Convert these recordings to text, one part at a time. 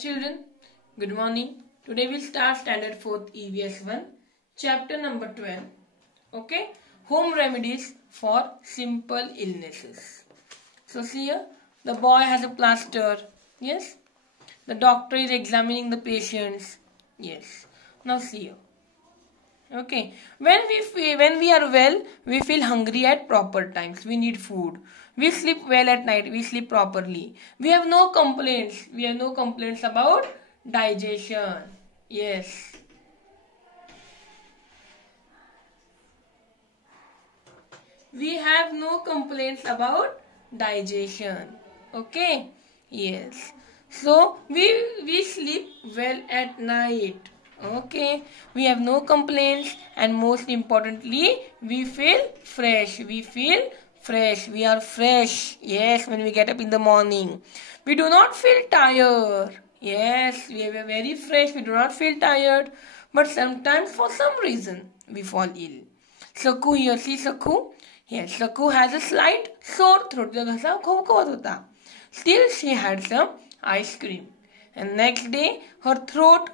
children, good morning. Today we'll start standard 4th EVS 1, chapter number 12. Okay, home remedies for simple illnesses. So see here, the boy has a plaster. Yes, the doctor is examining the patients. Yes, now see here. Okay, when we are well, we feel hungry at proper times. We need food. We sleep well at night. We sleep properly. We have no complaints. We have no complaints about digestion. Yes. We have no complaints about digestion. Okay. Yes. So we sleep well at night. Okay, we have no complaints, and most importantly, we feel fresh. We are fresh. Yes, when we get up in the morning, we do not feel tired. Yes, we are very fresh. We do not feel tired, but sometimes for some reason we fall ill. Sakku here, see Sakku. Yes, Sakku has a slight sore throat. Still, she had some ice cream, and next day her throat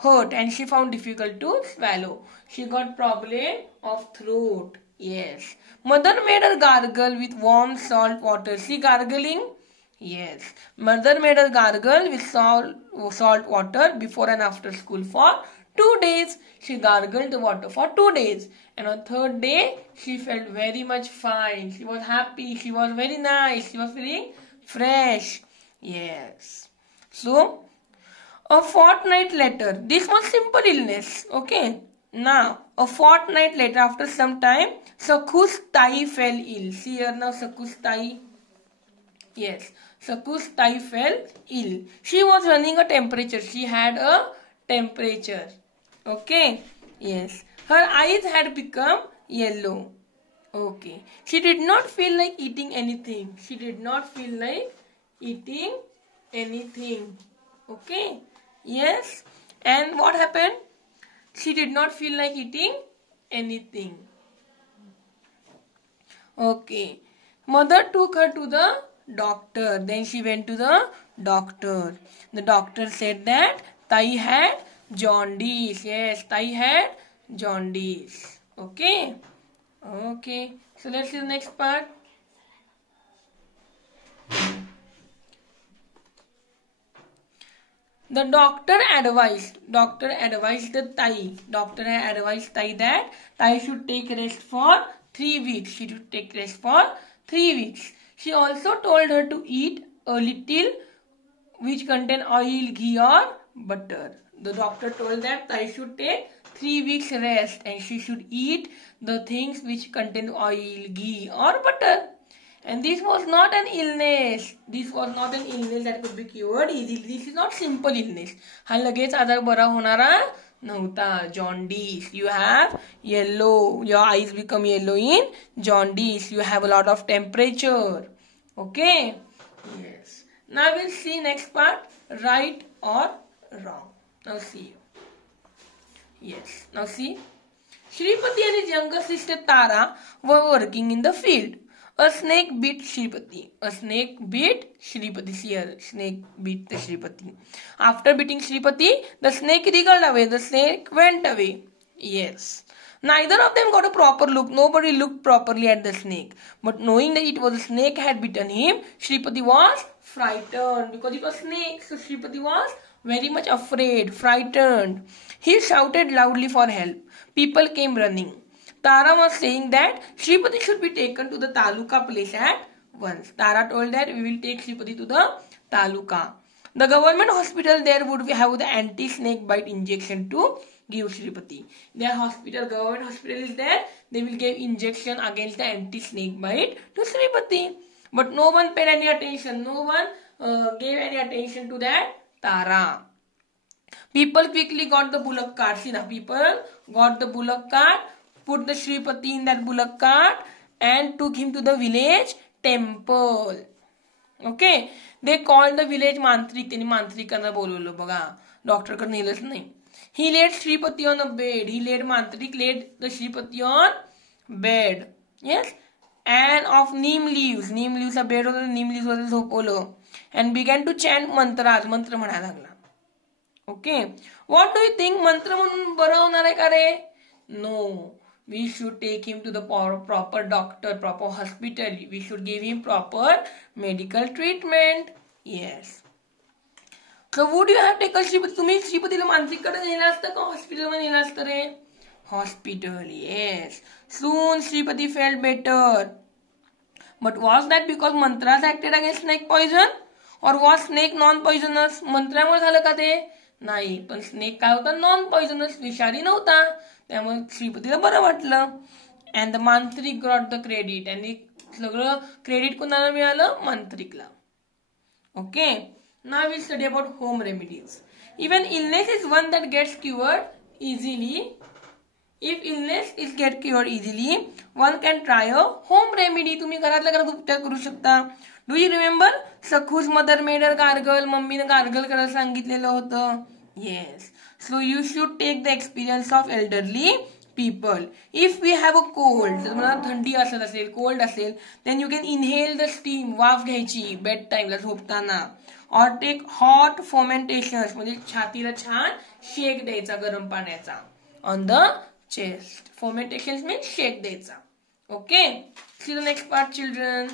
hurt and she found difficult to swallow. She got problem of throat. Yes. Mother made her gargle with warm salt water. See gargling? Yes. Mother made her gargle with salt water before and after school for 2 days. She gargled the water for 2 days. And on 3rd day, she felt very much fine. She was happy. She was very nice. She was feeling fresh. Yes. So, a fortnight later, this was simple illness, okay. Now, a fortnight later, after some time, Sakku's thigh fell ill. See here now, Sakku's thigh. Yes, Sakku's thigh fell ill. She was running a temperature. She had a temperature. Okay. Yes. Her eyes had become yellow. Okay. She did not feel like eating anything. She did not feel like eating anything. Okay. Yes, and what happened? She did not feel like eating anything. Okay, mother took her to the doctor. Then she went to the doctor. The doctor said that thigh had jaundice. Yes, thigh had jaundice. Okay, okay. So let's see the next part. The doctor advised the thigh. Doctor advised thigh that thigh should take rest for 3 weeks. She should take rest for 3 weeks. She also told her to eat a little which contain oil, ghee or butter. The doctor told that thigh should take 3 weeks rest and she should eat the things which contain oil, ghee or butter. And this was not an illness. This was not an illness that could be cured easily. This is not simple illness. हा लगेच आजार बरा होणारा नव्हता. Jaundice. You have yellow. Your eyes become yellow in jaundice. You have a lot of temperature. Okay. Yes. Now we'll see next part. Right or wrong. Now see. Yes. Now see. Shripati and his younger sister Tara were working in the field. A snake bit Shripati. A snake bit Shripati. Here, snake bit the Shripati. After beating Shripati, the snake wriggled away. The snake went away. Yes. Neither of them got a proper look. Nobody looked properly at the snake. But knowing that it was a snake had bitten him, Shripati was frightened. Because it was a snake, so Shripati was very much afraid, frightened. He shouted loudly for help. People came running. Tara was saying that Shripati should be taken to the Taluka place at once. Tara told that we will take Shripati to the Taluka. The government hospital there would have the anti-snake bite injection to give Shripati. Their government hospital is there. They will give injection against the anti-snake bite to Shripati. But no one paid any attention. No one gave any attention to that Tara. People quickly got the bullock cart. See, the people got the bullock cart, put the Shripati in that bullock cart and took him to the village temple. Okay. They called the village mantrik. त्यांनी मांत्रिकांना बोलवलं बघा. Doctor कडे नेलंच नाही. He laid Shripati on a bed. Mantrik laid the Shripati on bed. Yes. And of neem leaves. Neem leaves a bed होता. neem leaves were झोपवलं. And began to chant mantras. मंत्र म्हणायला लागला. Okay, what do you think? मंत्र म्हणून बरं होणार आहे का रे? No, we should take him to the proper doctor, proper hospital. We should give him proper medical treatment. Yes. So would you have taken Shripati? तुम्ही श्रीपतीला मानसिककडे नेलं असतं का हॉस्पिटलमध्ये नेलं असतं रे? Hospital. Yes. Soon Shripati felt better. But was that because mantras acted against snake poison? Or was snake non-poisonous? मंत्रामुळे झालं का ते? नाही, पण स्नेक काय होता? नॉन पॉइझनस, विषारी नव्हता. त्यामुळे श्रीपतीला बरं वाटलं. अँड द मांत्रिक गॉट द क्रेडिट. आणि सगळं क्रेडिट कोणाला मिळालं? मांत्रिकला. Okay, now will study about home remedies. Even illness is one that gets cured easily. If illness is get cured easily, one can try a home remedy. तुम्ही घरातल्या घरात उपचार करू शकता. Do you remember? Sakhu's mother made her gargle. मम्मीनं gargle करायला सांगितलेलं होतं. Yes. So you should take the experience of elderly people. If we have a cold, जर मला थंडी असत असेल, कोल्ड असेल, then you can inhale the steam. वाफ घ्यायची बेड टाइमला झोपताना. ऑर टेक हॉट फर्मेंटेशन, म्हणजे छातीला छान शेक द्यायचा गरम पाण्याचा on the chest. Fermentation means शेक द्यायचा. Okay, see the next part children.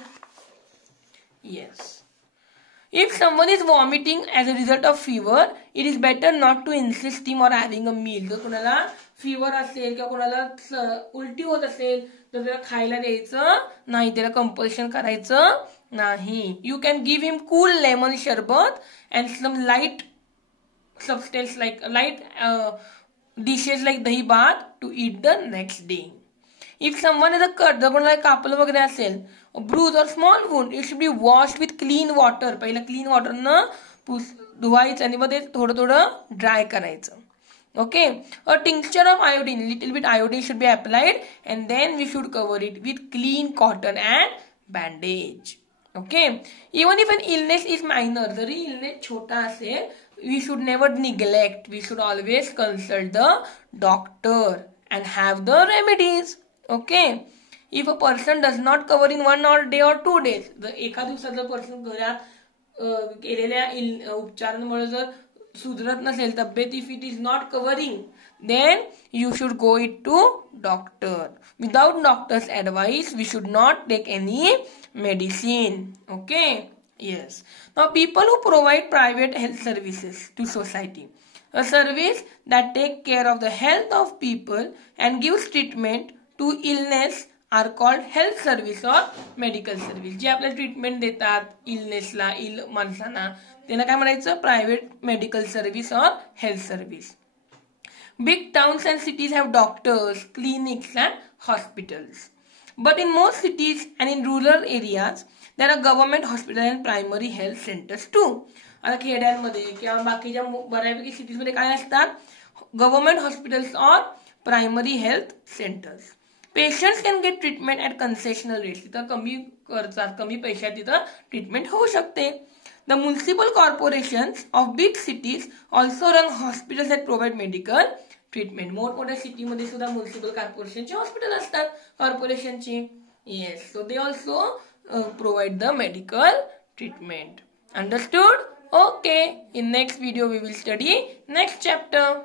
Yes. If someone is vomiting as a result of fever, it is better not to insist him or having a meal. जर कोणाला fever असेल किंवा कोणाला उलटी होत असेल तर त्याला खायला द्यायचं नाही, त्याला कंपल्शन करायचं नाही. You can give him cool lemon sharbat and some light substance like light dishes like dahi bhat to eat the next day. If someone is a cut, जर कोणाला कापलं वगैरे असेल, bruise or small wound, it should be washed with clean water. पहिला clean वॉटरनं धुवायचं आणि मग ते थोडं थोडं ड्राय करायचं. Okay, a tincture of iodine, little bit iodine should be applied and then we should cover it with clean cotton and bandage. Okay, even if an illness is minor, zari illness छोटा असेल, we should never neglect. We should always consult the doctor and have the remedies. Okay, if a person does not cover in 1 day or 2 days, जर एका दिवसात जर person घरात केलेल्या उपचारांमुळे जर सुधरत नसेल तब्येत, if it is not covering, then you should go it to doctor. Without doctor's advice, we should not take any medicine. Okay, yes. Now people who provide private health services to society, a service that take care of the health of people and gives treatment to illness are called health service or medical service. जे आपल्याला treatment देतात इलनेसला, माणसांना, त्यांना काय म्हणायचं? Private medical service और health service. Big towns and cities have doctors, clinics and hospitals. But in most cities and in rural areas, there are government hospitals and primary health centers too. आता खेड्यांमध्ये किंवा बाकीच्या बऱ्यापैकी सिटीजमध्ये काय असतात? Government hospitals और primary health centres. Patients can get treatment at concessional rate. तिथं कमी खर्चात, कमी पैशात तिथं ट्रीटमेंट होऊ शकते. The municipal corporations of big cities also run hospitals that provide medical treatment. मोठमोठ्या सिटीमध्ये सुद्धा म्युनिसिपल कॉर्पोरेशनचे हॉस्पिटल असतात, कॉर्पोरेशनची. Yes, so they also provide the medical treatment. Understood? Okay. In next video we will study next chapter.